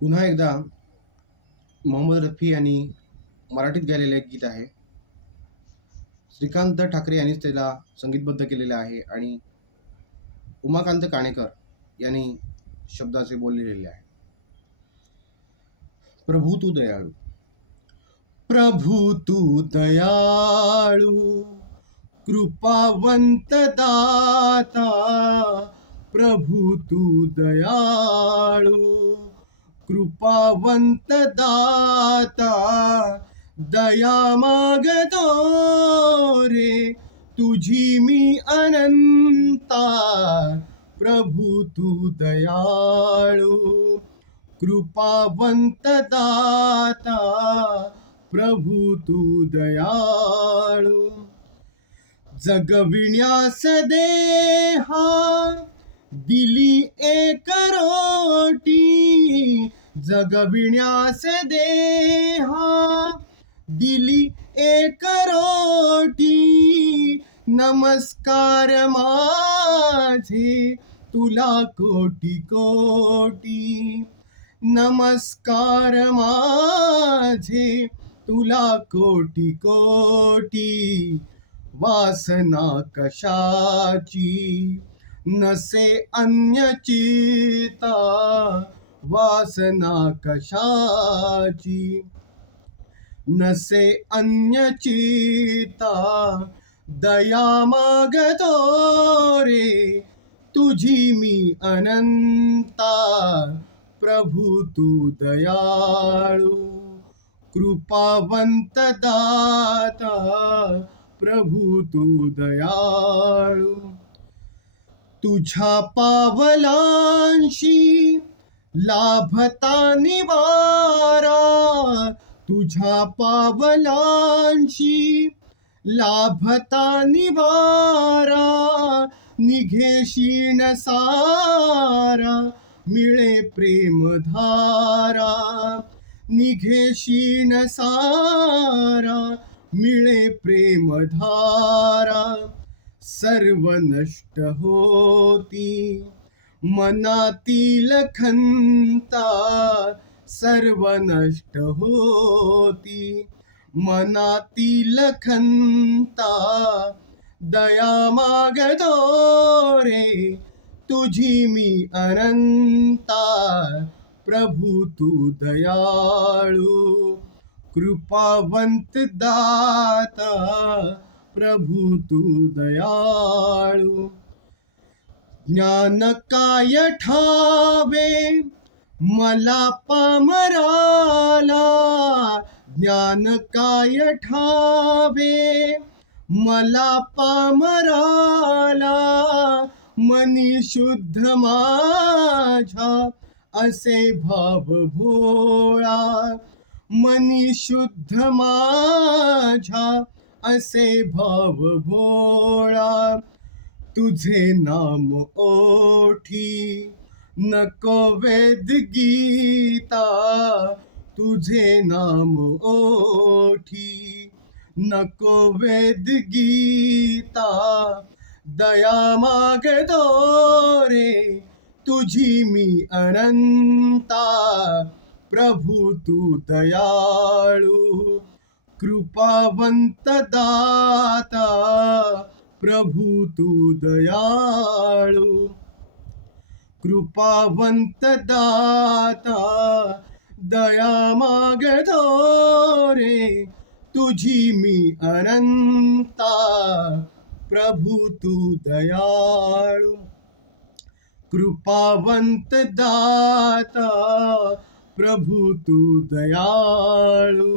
पुन्हा एकदा मोहम्मद रफी यांनी मराठीत गायलेलं एक गीत आहे. श्रीकांत ठाकरे यांनीच त्याला संगीतबद्ध केलेलं आहे आणि उमाकांत काणेकर यांनी शब्दाचे बोललेले आहे. प्रभू तू दयाळू. प्रभू तू दयाळू. कृपावंत दाता. प्रभू तू दयाळू. कृपावंत दाता दया मागतो रे तुझी मी अनंता, प्रभु तू दयाळू कृपावंत दाता प्रभू तू दयाळू जगविण्यास देहा, दिली एक जगविण्यास देहा दिली एक रोटी, नमस्कार माझे, तुला कोटी कोटी। नमस्कार माझे, तुला कोटी कोटी। वासना कशाची, नसे अन्य चिता वासना कशाची? नसे अन्य चिता दया मागतो रे तुझी मी अनंता, प्रभू तू दयाळू कृपावंत दाता, प्रभू तू दयाळू तुझ्या पावलांशी लाभता निवारा तुझा पावलांशी. लाभता निवारा निघेशीन सारा, मिळे प्रेमधारा निघेशीन सारा, मिळे प्रेमधारा सर्व नष्ट होती. मनातील खंता सर्व नष्ट होती. मनातील खंता दया माग रे तुझी मी अनंता प्रभू तू दयाळू. कृपावंत दाता प्रभू तू दयाळू. ज्ञान काय ठावे मला पामराला ज्ञान काय ठावे मला पामराला मनी शुद्ध माझ्या असे भाव भोळा। मनी शुद्ध माझा, असे भाव भोळा। तुझे नाम ओठी नको वेद गीता तुझे नाम ओठी नको वेद गीता दया माग दो रे तुझी मी अनंता, प्रभु तू दयाळू कृपावंत दाता प्रभू तू दयाळू कृपावंत दाता, दया मागतो रे तुझी मी अनंता प्रभू तू दयाळू कृपावंत दाता, प्रभू तू दयाळू